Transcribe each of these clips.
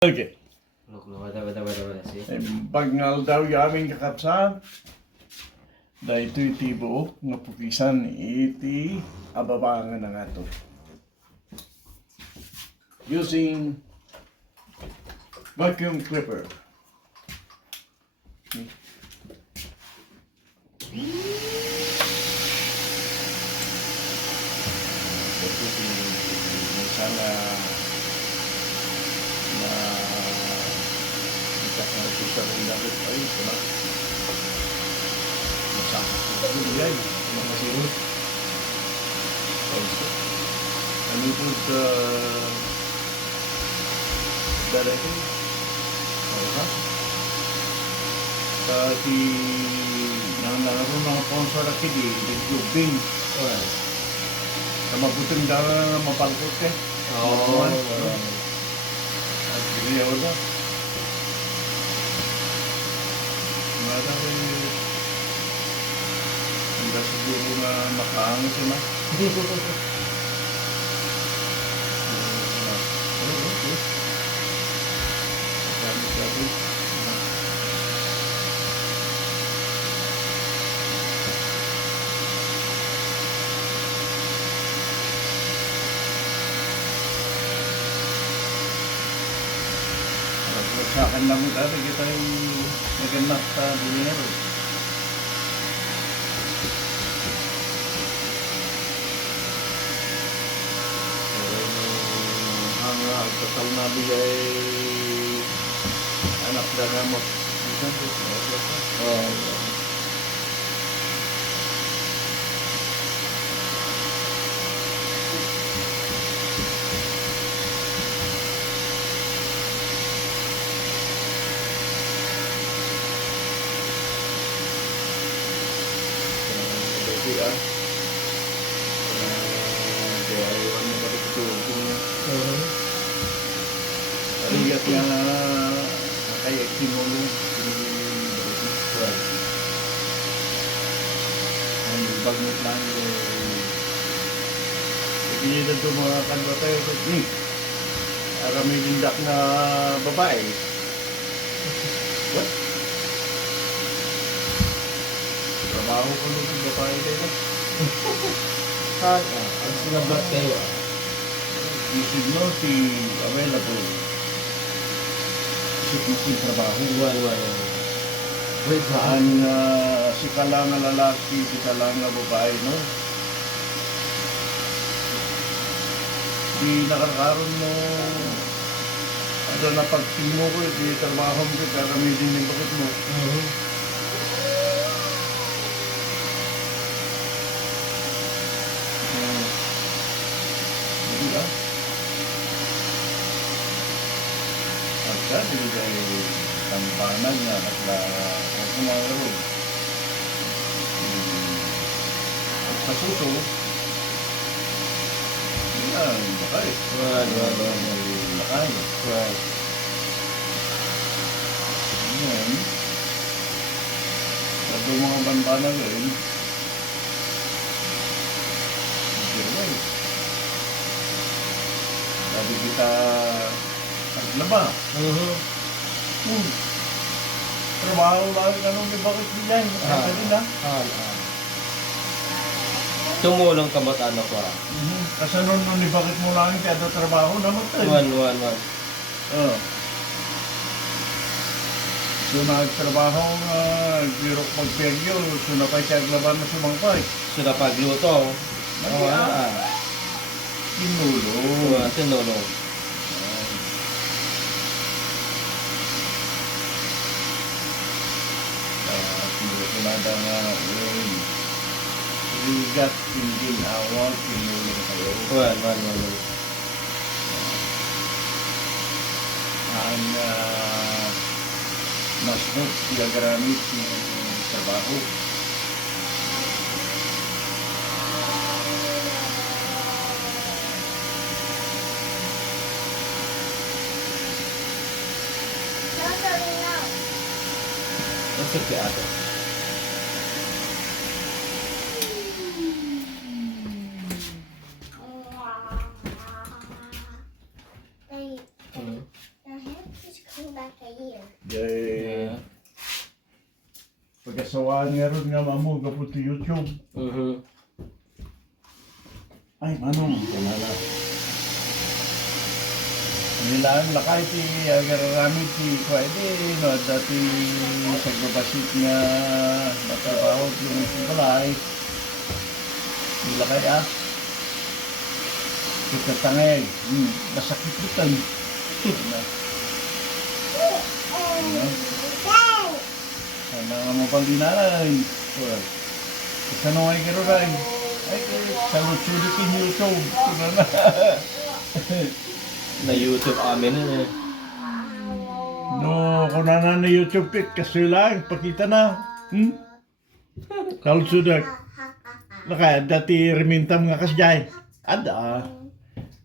Okay. Si. Bagnal daw yamin kakabsa, da ito'y tibo, nga pukisan iti ababangan na nga to. Using vacuum clipper. Sana na kita na ito sa rin dapat ay ito na masama ito yan mga sirot also and we put directly di nang naroon ng sponsor at hindi nag-tubing na mabuting dara na mapalkot eh at hindi ako na Mada ko hanggang siguro na makaangas na. Sa akin lang dati kita yung naganap sa dinero. Ang total na bigay anak na gamot. Ayawan mo balik ito aligat nga kaya kinulo ang bagnot lang hindi ito mga kanwa tayo ni arami lindak na babae what? Trabaho ko nung babae tayo Ang sinabat kayo. You should not be available sa isang trabaho. Wait, Ang si lang na lalaki, si lang na babae, no? Di nakakaroon mo ano na pagtimo ko, di trabaho mo, karamitin yung bakit mo. Sabi ay tambanan niya at kumaro. At sa suso, yan, bakay. Bakay. Yan. At yung mga banbanan rin, hindi sabi kita naglaba. Trabaho lang anong may bakit diyan? Tumulong ka ba't ano ko? Kasi nun ni bakit mo lang kada trabaho naman tayo. So nagtrabaho nagbiro magperyo, so napayaglaban na sumangpay. So napagluto? Tinulong. Kumada nga ligat hindi awal tinulong kayo. Ang mas diagramit yung trabaho. Masuk ke atas. back a year. Jay, pagkasawaan nga ron nga mamo kapag sa YouTube. Ay, manong, kanala. Nilaan lakay ti agarami ti pwede no dati sa babasit nga matrabaho yung balay. Nilakay kita tangay, masakit bitan. Sana nga mo paldinaran. Kasi nung ay karoon ay salutsudikin YouTube. Na YouTube amin eh. No, kung na YouTube pit, kasi lang, pakita na. Salutsudak. Naka, dati remintam nga kasjay. Ada.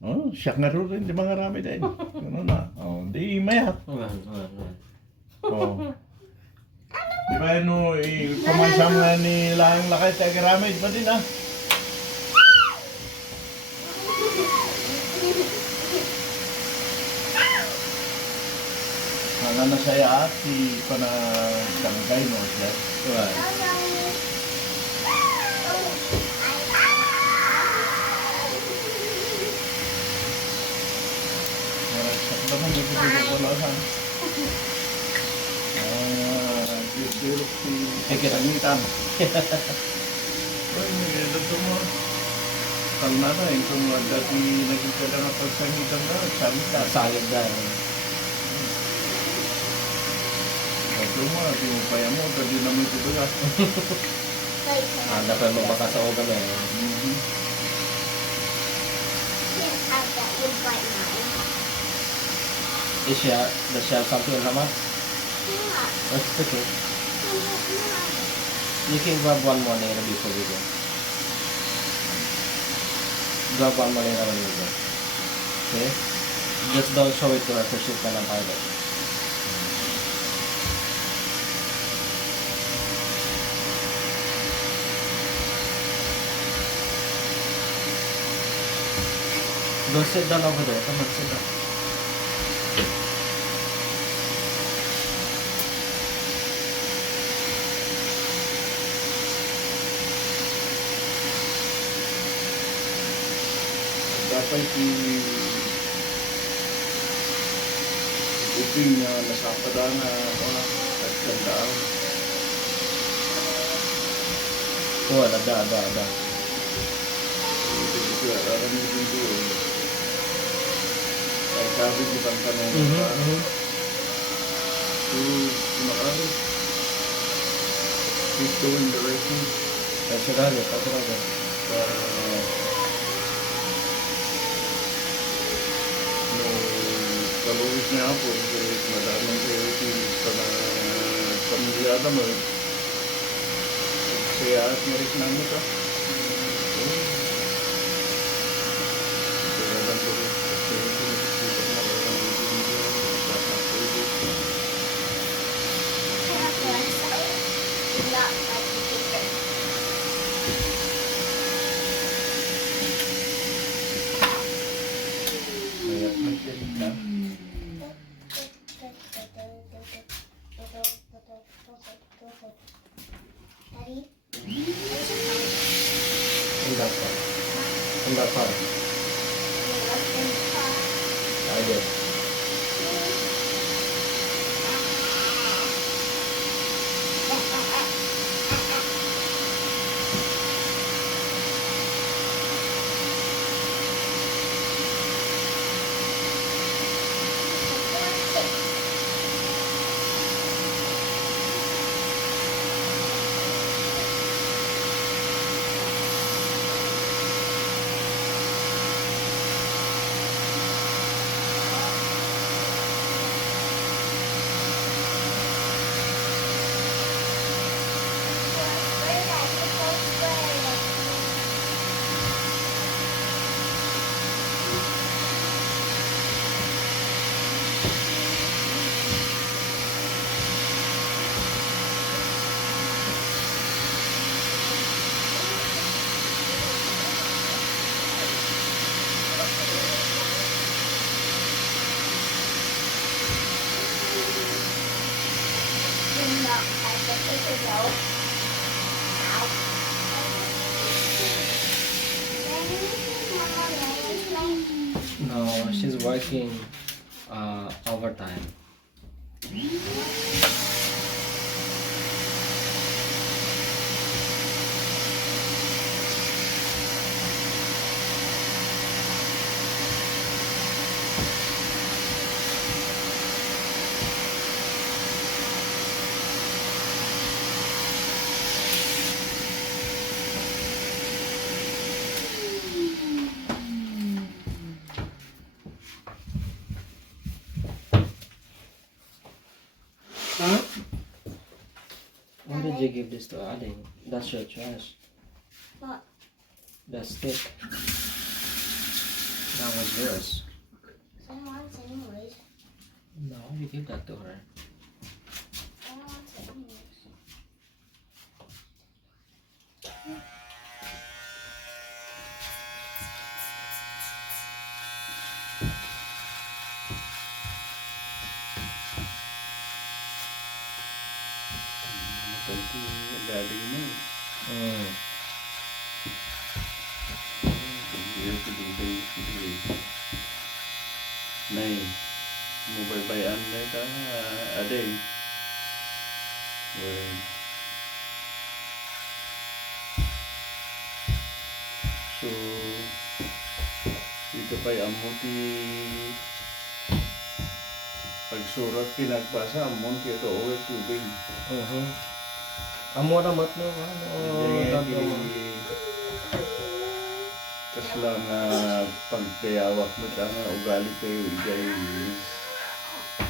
Oh, siya nga rin, di mga rami din. Ano na? Oh, di mayat. Oh. Di ba no, kumansam nga ni lang lakay sa garamid pa din Ano na saya si panagsanggay mo siya. Sakta mo, dito ko lang. Dito si Kagitangitan. Uy, dito mo. Kalma na, kung dati naging ka na pagsangitan na, sangitan. Salad na. Ito mo, di mo pa yan mo, pwede naman ito lang. Dapat magbaka sa ogan eh. Does she have something in her mouth? Oh, it's okay. You can grab one more later before we go. Grab one more later when we go. Okay? Just don't show it to her because she's gonna bite it. Go sit down over there. Come on, sit down. Dapat uping na nasapada na nagkandaan. Oh, ada. Ito, alam mo din doon. Ay, sabi di pantanan ba? So, maano? He's doing the right thing. Pasirado. Para no kaluwis niya po kasi madaming security sa pamilya mo saya at merit na mo ka kaya lang po kasi nakikita na walang video dapat pwede kaya magkalik na Daddy? In that part. I did. The paper roll. Ow. No, she's working overtime. Why did you give this to Adding? That's your trash. What? The stick. That was yours. I don't want it anyways. No, you give that to her. I don't want it anyways. Kasi galing mo. Mm. Nay, mubaybayan na ita, adeng. Well, so, ito pa'y amuti pagsurat pinagbasa amon kaya ito uwi tubig. Amo ramat no, ano? Tas lang pagdayawak mo ta nga ugali kayo igay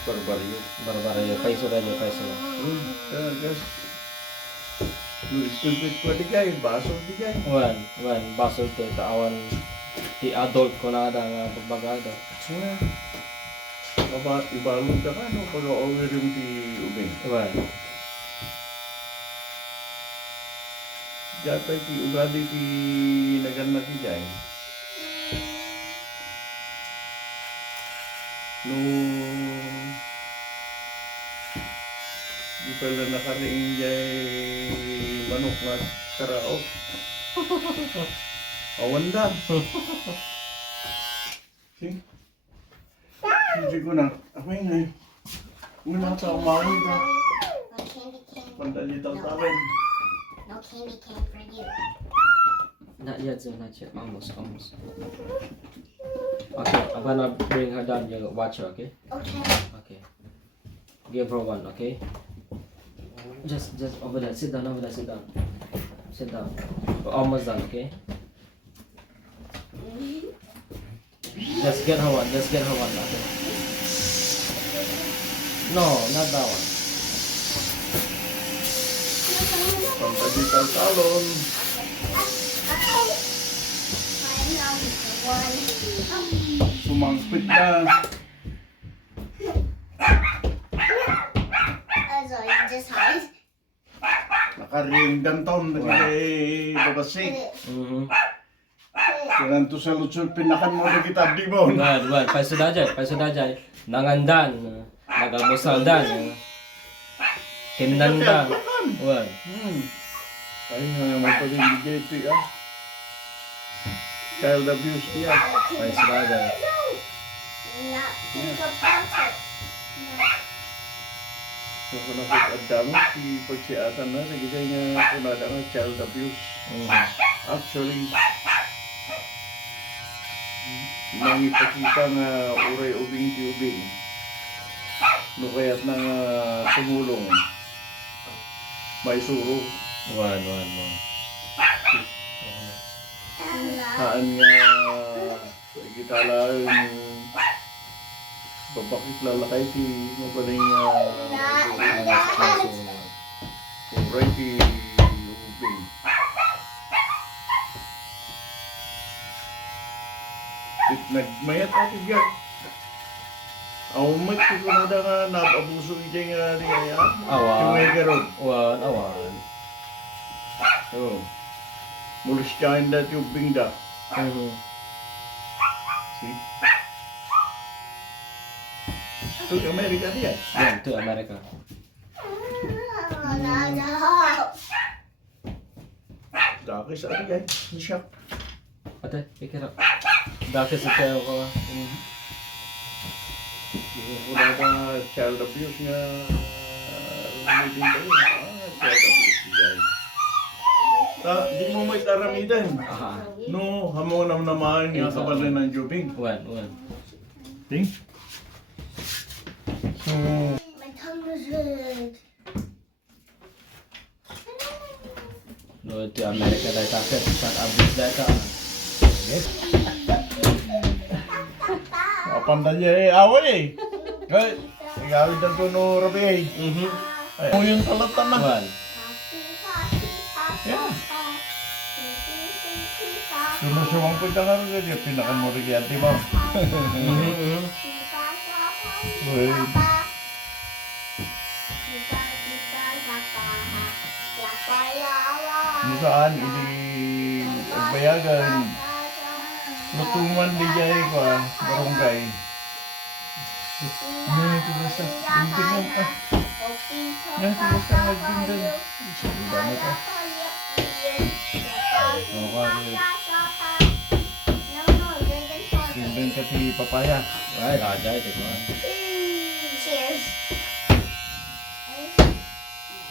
barbaryo. Barbaryo, paiso na niyo, paiso na. Tagas. Stupid ko di kay baso di kay. Wan, basol te tawan ti adult ko na da nga pagbagado. Aba ibalog ka no pag overim ti ubing. Wan. Gatay ti ugali ti naganak ti jay. No di pala nakaring jay manok nga karaok. Awanda. See? Hindi ko na. Ako nga. Muna sa umawin ka. No candy cane. Pandali tawin. No candy cane for you. Not yet, so not yet. Almost. Okay, I'm gonna bring her down. You watch her, okay? Okay. Okay. Give her one, okay? Just over there. Sit down over there. Sit down. We're almost done, okay? Just get her one. Okay. No, not that one. Pandali talon. Sumangpit na. So you just hide? Nakaring danton. Nagkay babasik. Kailan to sa lutsyon pinakan mo na kita di mo. Well, paisudajay. Nangandan, nagamusaldan, kindandan. Well, Ay nga magpalindigay ito Child abuse niya. paisudajay. Not think about it. So kung nakikadda mo, pagsiatan na, nagigay nga kunada nga child abuse. Actually, nang ipakita nga uray ubing ti ubing. No kaya't nang tumulong, may suro. One. Haan nga, kita lang, babakit lalakay ti mabaling uray ti ubing. Nagmayat ati biyag. Awamag ti kunada nga nababuso iti nga niya. Tumay karon. Awan. Oo. Mulis kain dati ubing da. See? To America diyan. Yan, to America. Daki sa atin, guys. Siya. Ate, pick it up. Dati sa tayo ko. Wala ka child abuse nga. Reading kayo. Child abuse, guys. Di mo may taramidan. Aha. No, hamonam naman nga kapalan ng jubing. When? Ting? So, My tongue was red. No, ito Amerika dahil takit. Child abuse dahil yes. Kapanda niya away eh. Kaya, igawid ang tuno rabi eh. Ay, mo yung talatan na. When? Yeah. Sumusuwang ko na nga rin. Yung pinakan mo rin yan, di ba? Uy. Kung saan, hindi bayagan. Lutungan di jay ko barangay. Ito basta, tingnan mo. Ito basta nagdindal. Sabi ba na ito? Tingnan ka si papaya. Right, raja ito ko. Cheers.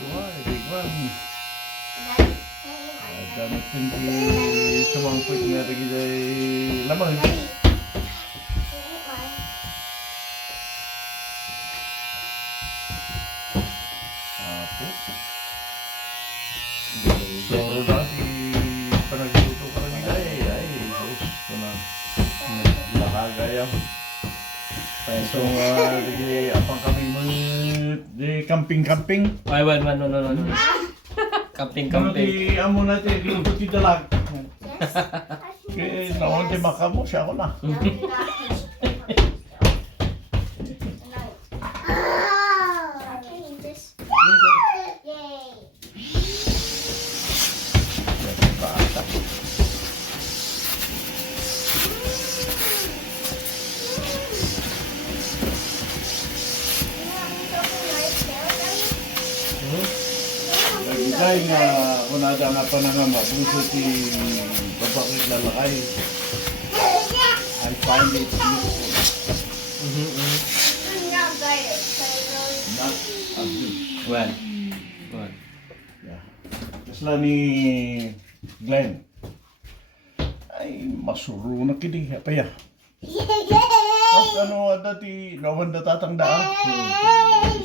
Diba, tigwan. Damit tinggi sumangkut nga lagi jay lamang. Soro na si panagluto ka rin ay sus ko na nakagaya. So lagi apang kami di camping. Ay, no. Camping. Di amo natin luto ti dalag. Kaya naon di makamo siya ko na. I can't eat this. Yay. Nagigay nga kunada nga pa nga mabuso ti babakit lalakay. I find it beautiful. I'm not good at playing. Not abuse. When? Yeah. Kasla ni Glenn. Ay, masuro na kini. Apaya. Mas ano, dati, nawan na tatangdaan.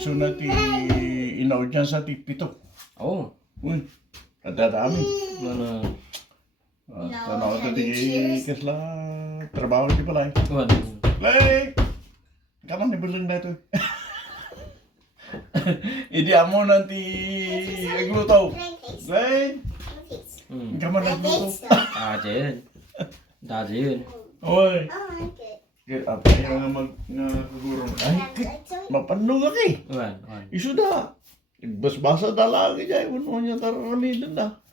So na ti inaw dyan sa ti pito. Oh. Uy, kadadami. No. Tanaw dati kasla trabaho di pala. When? Lay! Kaman ni bulang na ito. Idi amo nanti agluto. Lay! Kaman nagluto. Dajin. Oy! I like it. Get up. Kaya nga magugurong. Ay, mapanong ka eh. When? Isuda. Bas-basa dalagi dyan. Uno niya taramidan na.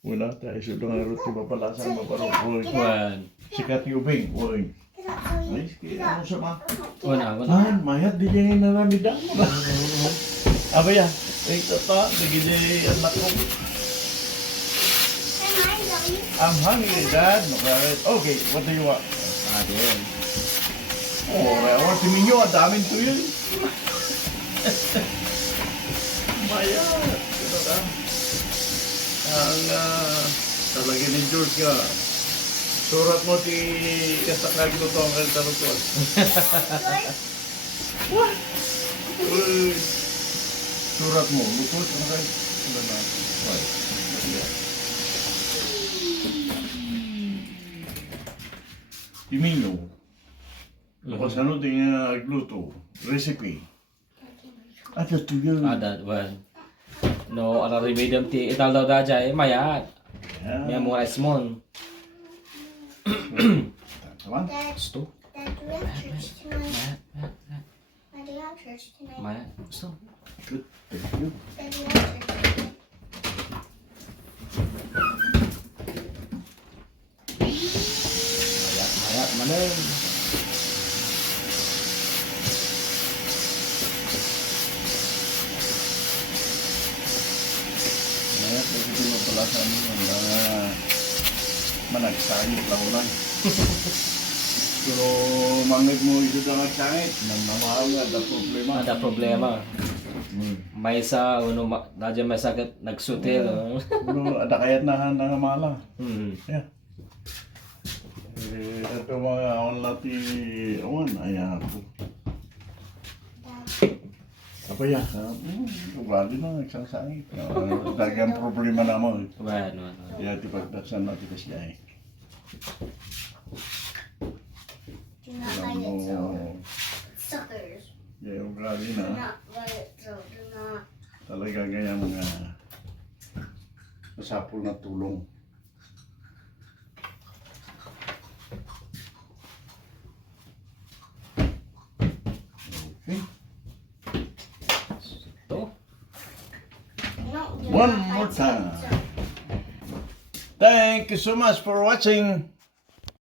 Wala tayo. Isuda nga rin mapalasan maparong. Uy. When? Sikat yubing. Uy. Ay, kaya ano sa mga. When? Mayat di niya yung naramidan. Abaya. Ay, tata. Nagili anak ko. I'm hungry, Dad. Okay, what do you want? Dajin. Oh, ewan si Minyo, ang daming tuyo. Maya, ito ka. Ang talaga ni George ka. Surat mo ti kasakag mo to ang kaltarutuan. What? Uy. Surat mo, lukot ang kay. Ano na? Ti Minyo. Tapos ano din agluto, recipe. At ito yun. That when? No, ara remedium ti ital daw dajay mayat. May mo resmon. Taman? Gusto? Dad, do we have church tonight? Dad, do you have church tonight? Mayat. Gusto? Good, thank you. Dad, do you have church tonight? Mayat manen. wala sa ano yun. Managsangit lang ulan. Pero mangit mo ito na nagsangit. Namamahal nga, ada problema. Ada problema. May isa, nadya may sakit, nagsutil. Pero ada kayat na nangamala. Yeah. Ito mga onlati, ayaw ako. Apa ya? Wali na nagsasangit. Dagang problema naman. Bueno. Ya, tipagdaksan natin kasi siya eh. Do not bite it, so. Suckers. Ya, ugali Do na. not bite it, so. Do not. Talaga ganyan mga masapul na tulong. Okay. Ito. No, do One not more bite time. it, so. Thank you so much for watching.